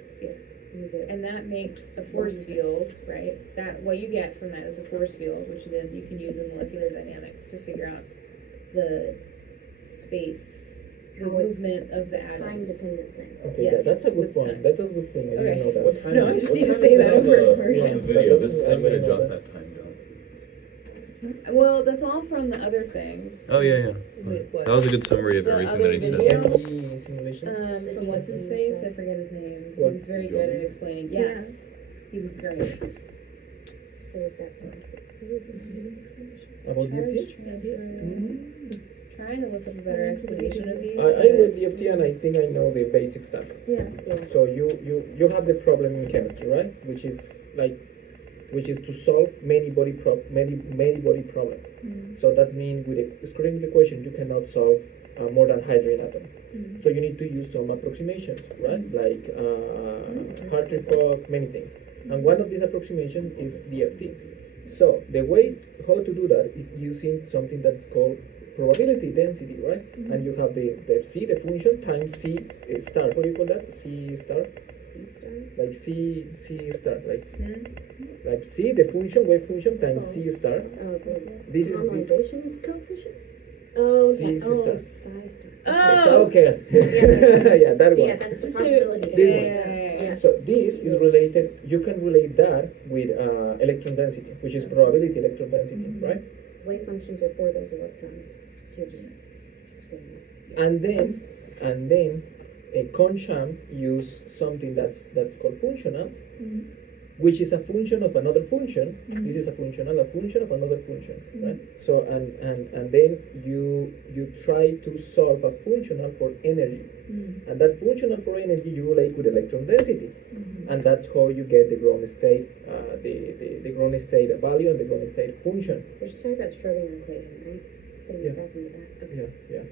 and that makes a force field, right? That what you get from that is a force field, which then you can use in molecular dynamics to figure out the space, the How it's movement of the Time atoms. dependent things. Okay, Yes, that's a good with point. time. That's a good thing. I Okay. didn't know that. What time No, is I it? just What need to time say is that it on over the- and over Yeah. on the again. video. That's- This, I I'm gonna didn't know jot that. that time down. Well, that's all from the other thing. Oh yeah. Wait, what? That was a good summary of The everything other that he said. video? Energy simulation. From what's his face? I forget his name. He What? was very good at explaining. Yes, he was great. So there's that sort of About Charge DFT? transfer. Mhm. Trying to look up a better explanation of these. I but- read DFT and I think I know the basic stuff. Yeah. So you have the problem in chemistry, right? Which is to solve many body problem. So that means with a screening equation you cannot solve more than hydrogen atom. So you need to use some approximations, right? Like Hartree-Fock, many things. And one of these approximations is DFT. So the way how to do that is using something that is called probability density, right? And you have the C, the function, times C star. What do you call that? C star? Like C star, like C, the function, wave function, times C star. Oh, the This is the normalization coefficient? Oh, C that, oh, star. psi star. Oh! So, okay. yeah, that one. Yeah, that's the So- probability. This density. one. Yeah. So this is related. You can relate that with electron density, which is probability electron density, right? So the wave functions are for those electrons. So you're just explaining that. And then Concham use something that's called functionals, which is a function of another function. This is a function of another function, right? So and then you try to solve a functional for energy, and that functional for energy you relate with electron density, and that's how you get the ground state, the ground state value and the ground state function. You're just talking about Schrodinger equation, right? Putting Yeah. it back into that. Okay. Yeah.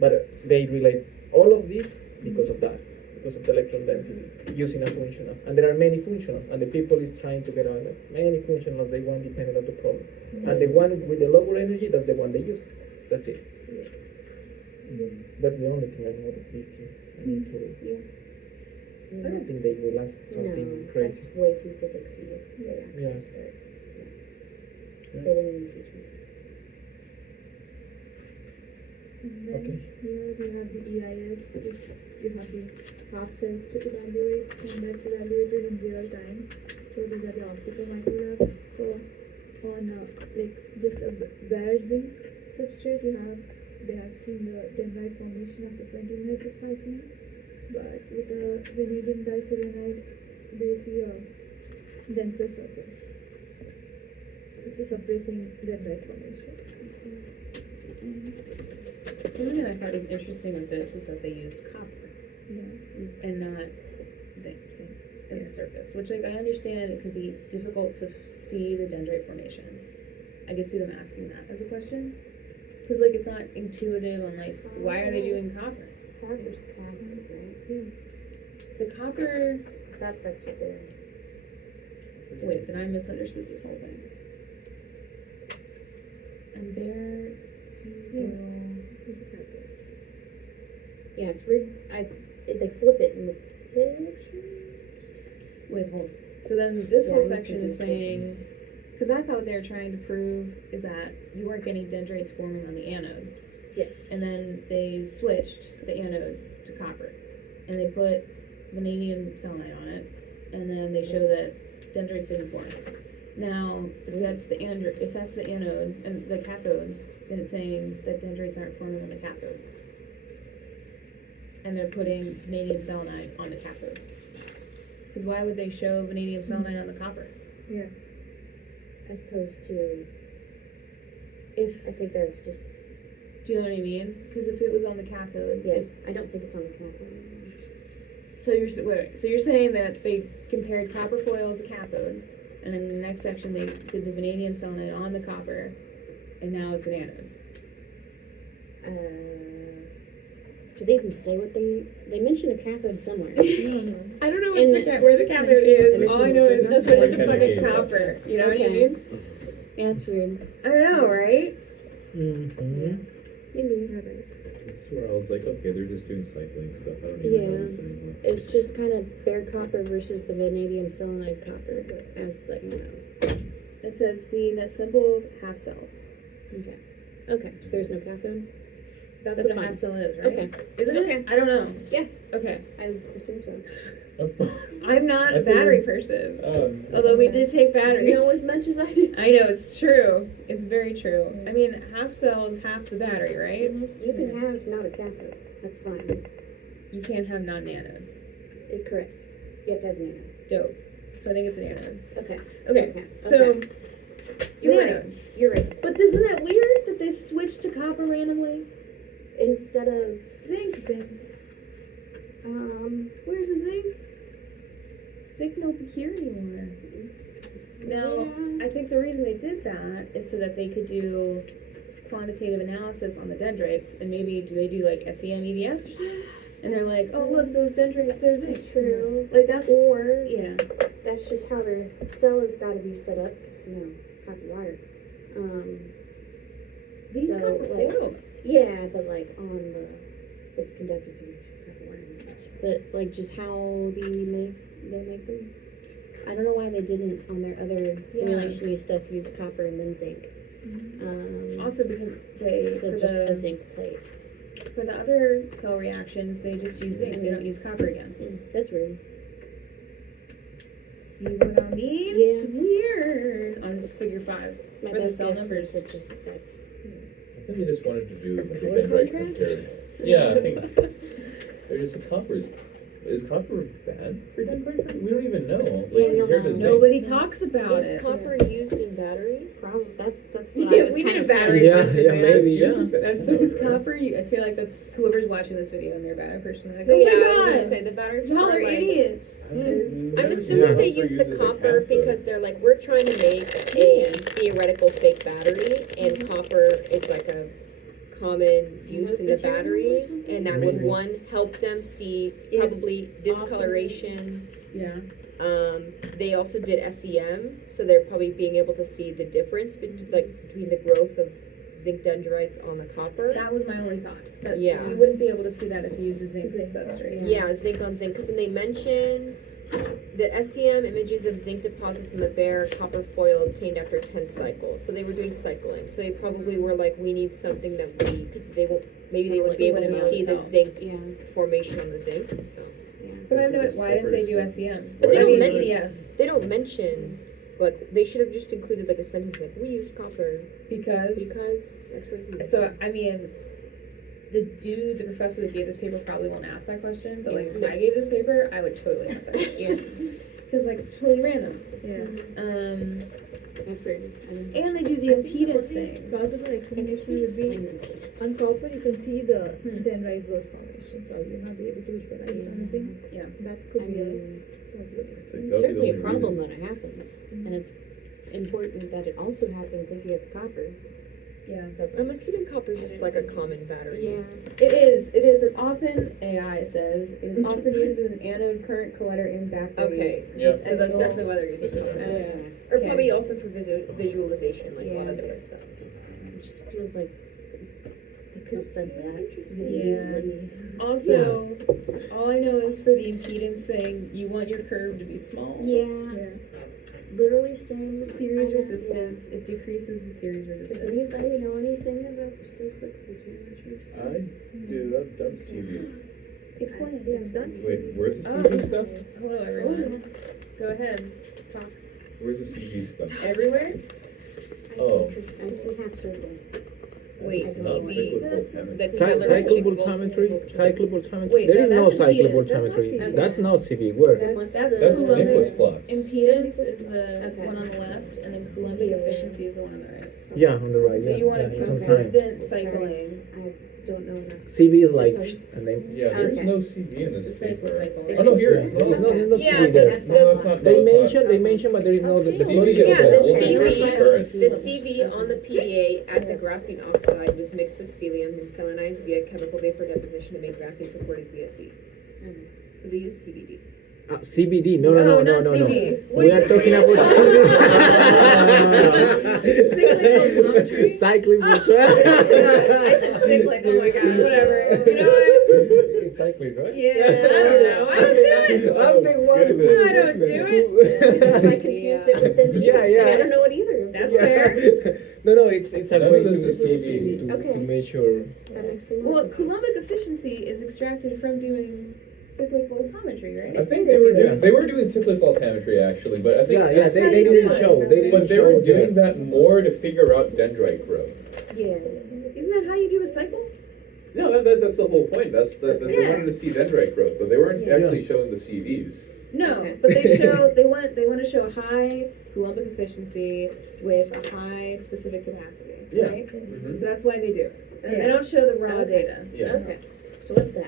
But they relate all of this because of that, because of the electron density, using a functional. And there are many functional, and the people is trying to get out of many functionals they want depending on the problem. And the one with the lower energy, that's the one they use. That's it. That's the only thing I know of this thing. I need to, I I don't think they will ask something no, crazy. that's way too physicsy. They actually Yeah. start. Yeah. They didn't even teach me. And then Okay. here we have the EIS, this you have the half cells to evaluate and that's evaluated in real time. So these are the optical microlabs. So on like just a bare zinc substrate they have seen the dendrite formation after 20 minutes of cycling. But with a vanadium diselenide they see a denser surface. This is suppressing dendrite formation. Something that I thought was interesting with this is that they used copper Yeah. and not zinc as a surface, which like I understand it could be difficult to see the dendrite formation. I could see them asking that as a question, because like it's not intuitive on like why are they doing copper? Copper's copper, right? The copper. That's what they're. Wait, then I misunderstood this whole thing. And there. Yeah, it's weird. They flip it in the picture. Wait, hold. So then this whole Yeah, section is saying, because I thought what they were trying to prove is that you weren't getting dendrites forming on the anode. Yes. And then they switched the anode to copper, and they put vanadium selenide on it, and then they show that dendrites didn't form. Now, if that's the anode and the cathode, then it's saying that dendrites aren't forming on the cathode, and they're putting vanadium selenide on the cathode. Because why would they show vanadium selenide on the copper? Yeah. As opposed to. I think that's just. Do you know what I mean? Because if it was on the cathode, Yeah, I don't think it's on the cathode. So you're saying that they compared copper foil as a cathode, and in the next section they did the vanadium selenide on the copper, and now it's an anode. Do they even say what they mentioned a cathode somewhere? I don't know where the cathode is. All I know is to switch to fucking copper. You know what I mean? Yeah, it's weird. I know, right? Mm-hmm. Maybe. This is where I was like, okay, they're just doing cycling stuff. I don't even know this anymore. It's just kind of bare copper versus the vanadium selenide copper, as the It says being assembled half cells. Okay, so there's no cathode? That's That's what a fine. half cell is, right? Okay. Is it? Okay. I don't know. Yeah. Okay. I assume so. I'm not a battery person. Oh. Although we did take batteries. You know as much as I do. I know, it's true. It's very true. I mean, half cell is half the battery, right? You can have not a cathode. That's fine. You can't have non-anode. Correct. You have to have an anode. Dope. So I think it's an anode. Okay. Okay. So it's an You're anode. right. You're right. But isn't that weird that they switched to copper randomly? Instead of Zinc. Where's the zinc? Zinc no be here anymore. Now, I think the reason they did that is so that they could do quantitative analysis on the dendrites, and maybe do they do like SEM EDS or something? And they're like, oh look, those dendrites, there's zinc. It's true. Like that's Yeah. That's just how their cell has got to be set up, because copper wire. These so, copper foil. Yeah, but like on the it's conductive through copper wire and such. But like just how they make them. I don't know why they didn't on their other simulation-y stuff use copper and then zinc. Also because they So just a zinc plate. For the other cell reactions, they just use zinc. They don't use copper again. That's weird. See what I mean? Yeah. It's weird. On this figure 5 My for the best cell guess numbers. is that just that's I think they just wanted to do Color dendrite contrast? comparison. Yeah, I think there's a copper. Is copper bad for dendrite? We don't even know. Like, Yeah, compared to zinc. Nobody talks about Is it. copper used in batteries? probably that's what I Yeah, was we kind need a of battery saying. Yeah, person. yeah, man. maybe, yeah. That's so is copper. I feel like that's whoever's watching this video and they're a battery person. They're like, But oh yeah, I was my gonna god, say the battery y'all people are like- idiots. I'm assuming they use the copper because they're like, we're trying to make a theoretical fake battery, and copper is like a common use in the batteries, and that would Maybe. help them see Yes. probably discoloration. Yeah. They also did SEM, so they're probably being able to see the difference between the growth of zinc dendrites on the copper. That was my only thought. That Yeah. You wouldn't be able to see that if you use a zinc substrate. Yeah, zinc on zinc, because then they mention the SEM images of zinc deposits in the bare copper foil obtained after 10 cycles. So they were doing cycling. So they probably were like, we need something that because they won't, maybe they wouldn't be able to see the zinc formation on the zinc. So. But I know why didn't they do SEM? But they I don't mean, mention EDS. They don't mention, like, they should have just included like a sentence like, we use copper Because XYZ. so I mean, the professor that gave this paper probably won't ask that question, but like if I gave this paper, I would totally ask that question. Because like it's totally random. Yeah. That's weird. And they do the impedance thing. Causes of explanation would be on copper you can see the dendrite growth formation. Probably you'll not be able to visualize it on zinc. Yeah. That could be a It's possibility. certainly a problem that it happens, and it's important that it also happens if you have copper. Yeah. I'm assuming copper is just like a common battery. Yeah. It is. It is. And often, AI says, it is often used as an anode current collector in batteries. Okay, Yeah. so that's definitely why they're using That's copper. it. Or Okay. probably also for visualization, like a lot of Yeah. different stuff. It just feels like they could have said that really Yeah. easily. Also, all I know is for the impedance thing, you want your curve to be small. Yeah. Yeah. Literally saying Series resistance, it decreases the series Does resistance. anybody know anything about the cyclic geometry stuff? I do. I've done CV. Explain. Yeah, it's done. Wait, where's the Oh. CV stuff? Hello, everyone. Go ahead. Talk. Where's the CV stuff? Everywhere? Oh. I see half circle. Wait, Not CV. cyclical chemistry. The Cycle calorimetric voltammetry. voltage. Cycle voltammetry. Wait, There no, is no that's cycle impedance. That's not voltammetry. CV. That's not CV. Where? Then what's That's the That's Coulombic Nicholas plots. impedance is the Okay. one on the left, and then Coulombic efficiency is the one on the right. Yeah, on the right. So yeah. you want a yeah, it's on time. consistent Sorry. cycling. I don't know enough. CV is like, Sorry. and then Yeah, there's Okay. no CV in It's the this cycle paper. cycle. Oh no, here. it's not Yeah, CV there. that's No, that's not. They no, it's not. mention, but there is no the Okay. plot is CV is Yeah, the the voltage CV, current. the CV on the PDA at the graphene oxide was mixed with celium and selenized via chemical vapor deposition to make graphene supported VSE. So they use CVD. CBD. No. not CV. We are talking about Cyclic voltammetry? cycling I said cyclic. Oh my god. Whatever. You know what? It's cycling, right? Yeah. I don't know. I don't do it. I'm the one who. I don't do it. I confused it with the Yeah, yeah. I don't know it either. That's fair. No, it's a None way of to, this is CV. to Okay. measure. That makes the Well, most sense. Coulombic efficiency is extracted from doing cyclic voltammetry, right? I think they were doing cyclic voltammetry actually, but I think Yeah, they didn't show. They didn't but they were show doing the- that more to figure out dendrite growth. Yeah. Isn't that how you do a cycle? No, that's the whole point. That's that they Yeah. wanted to see dendrite growth, but they weren't Yeah. actually showing the CVs. No, Okay. but they want to show a high Coulombic efficiency with a high specific capacity, Yeah. right? Mhm. So that's why they do it. Okay. They don't show the raw Okay. data. Yeah. Okay. So what's that?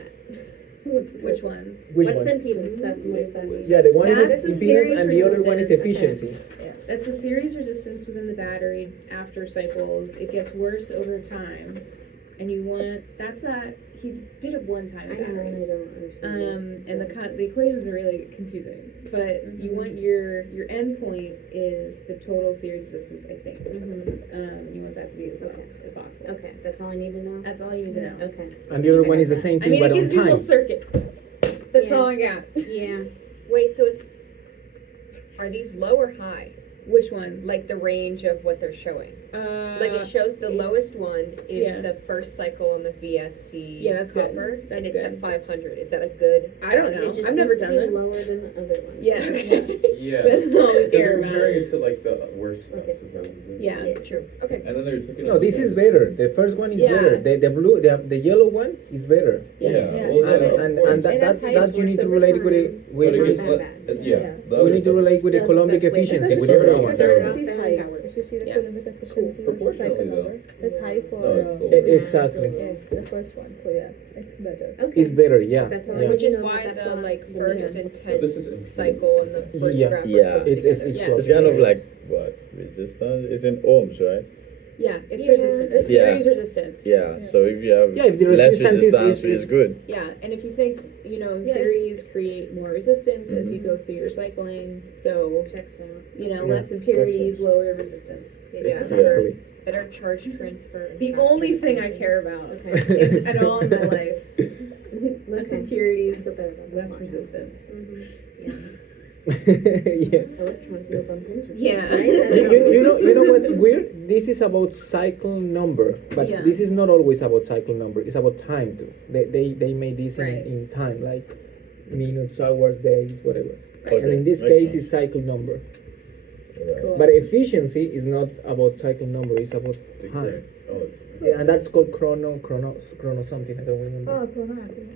What's the Which circle? one? Which What's one? the impedance stuff? What does that mean? Yeah, the one That's is the impedance series and the other one is resistance. efficiency. Yeah, that's the series resistance within the battery after cycles. It gets worse over time, and you want that's that. He did it one time I in know, and I batteries. don't understand. And the equations are really confusing, but you want your end point is the total series resistance, I think. You want that to be as low Okay. as possible. Okay, that's all I need to know. That's all you need to know. Okay. And the other one is the same I thing, mean, but it on gives you a time. little circuit. That's Yeah. all I got. Yeah. Wait, so are these low or high? Which one? Like the range of what they're showing? Like it Uh, shows the lowest one is yeah. the first cycle on the VSC Yeah, that's good. copper, That's and it's good. at 500. Is that a good? I don't know. It just I've never needs to done be this. lower than the other one. Yes. Yeah. That's all we Because care they're about. comparing it to like the worst stuff. Okay. supposedly. Yeah. Yeah, true. Okay. And then they're taking. No, this is better. The first one is Yeah. better. The blue, the yellow one is better. Yeah. Yeah. Well, yeah, And, of and, course. and And that's that's you need to over relate with it time. But with, it gets Not le- bad. it's, yeah. Yeah. the we other need to stuff is- relate with the That's Coulombic way better. efficiency But with the other it's one. terrible. Efficiency is high. If you see the Yeah. Coulombic efficiency with the cycle Proportionally, number, though. it's high for No, it's still- Exactly. yeah, the first one. So yeah, it's better. Okay. It's better, yeah. That's all I yeah. need Which to is know why about that the plot. like Yeah. first and But this is 10th impedance. cycle and the first Yeah. graph are Yeah. close It's together. Yeah. close. It's kind of like what resistance? It's in ohms, right? Yeah, it's Yeah. resistance. It's Yeah. series resistance. Yeah. So if you have Yeah, if the less resistance resistance, is- it's good. Yeah, and if you think, Yeah. impurities create more resistance as you Mhm. go through your cycling, so, Checks out. Yeah, less impurities, lower resistance. Yeah. Exactly. Better charge transfer. and The faster only thing I diffusion. care about Okay. at all in my life. Less Okay. impurities, Feel better about that less plot. resistance. Yeah. Yes. Electrons don't bump into things, Yeah. right? You know what's weird? This is about cycle number, but Yeah. this is not always about cycle number. It's about time too. They made this Right. in time, like minutes, hours, days, whatever. Okay, And in this makes case, sense. it's cycle number. Alright. Cool. But efficiency is not about cycle number. It's about The time. grade. Oh, it's. Yeah, and that's called chrono something. I don't remember. Oh, chronometry.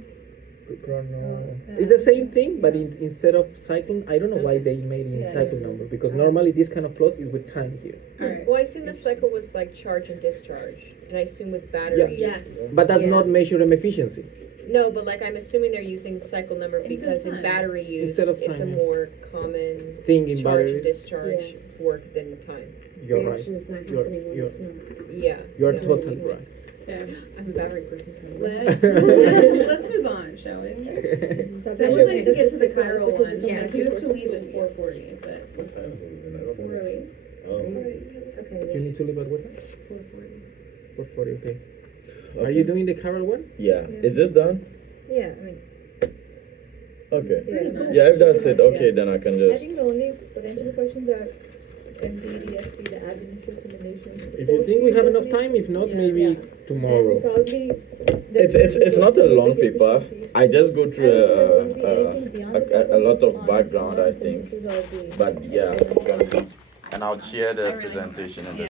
Chrono. yeah. It's the same thing, but instead of cycle, I don't know why they made it in Yeah, cycle yeah. number because normally this kind of plot is with time here. Alright. Well, I assume the cycle was like charge and discharge, and I assume with batteries. Yes. But that's Yeah. not measuring efficiency. No, but like I'm assuming they're using cycle number Instead because of in time. battery use, Instead of it's a time, yeah. more common Thing in charge and batteries. discharge work than time. You're right. reaction is not You're- happening when you're- it's not. Yeah. You're yeah. totally right. I'm a battery person, so Let's move on, shall we? That's I actually would like to okay. get to the chiral This will one. become Yeah, I my do have first to leave question. at 4:40, but What time is it even? I don't where are know. we? Oh. Okay, You need to leave at what? 4:40. 4:40. Okay. Are you doing the Carol one? Yeah. Is this done? Yeah, I mean, Okay. yeah. Yeah, if that's it, okay, then I can I just. think the only potential questions are MD, the ab initio simulations. If you think we have enough time, if not, Yeah, maybe yeah. tomorrow. And probably It's not a long paper. I just go I through don't think there's going to be anything beyond the paper a lot of on background, I think. non-consensus or the But yeah, external and I'll share the presentation in the